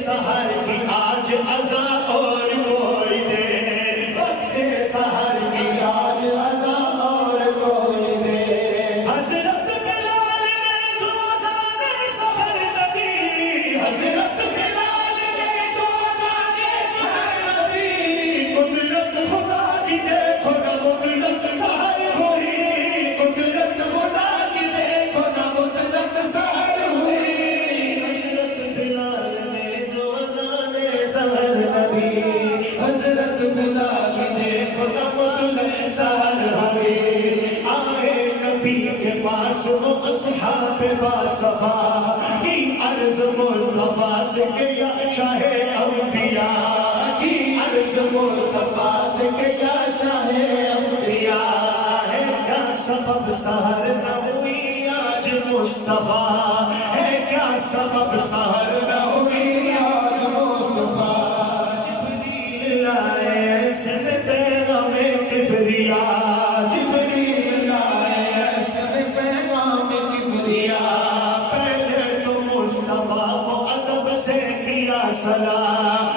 सहर की आज अज़ा और कोई दे, वक्त सहर की आज अज़ा और कोई दे। हज़रत बिलाल ने जो अज़ाने सहर न दी, हज़रत बिलाल ने जो अज़ाने सहर न दी, कुदरत खुदा की देखो न मुतलक सहर हुई, कुदरत खुदा की देखो न मुतलक सहर हुई। हज़रत बिलाल ने जो अज़ाने सहर न दी, हज़रत बिलाल ने देखो न मुतलक सहर हुई। आए नबी के पास वो अस्हाब बासफ़ा की अर्ज़ मुस्तफ़ा से कि या शाहे अंबिया, की अर्ज़ मुस्तफ़ा से कि या शाहे अंबिया है क्या सबब सहर न हुई आज मुस्तफ़ा, है क्या सबब सहर न हुई आज मुस्तफ़ा। जिब्रील लाए ऐसे में पैगामे किबरिया, जिब्रील लाए ऐसे में पैगामे किबरिया। पहले तो मुस्तफ़ा को अदब से किया सलाम,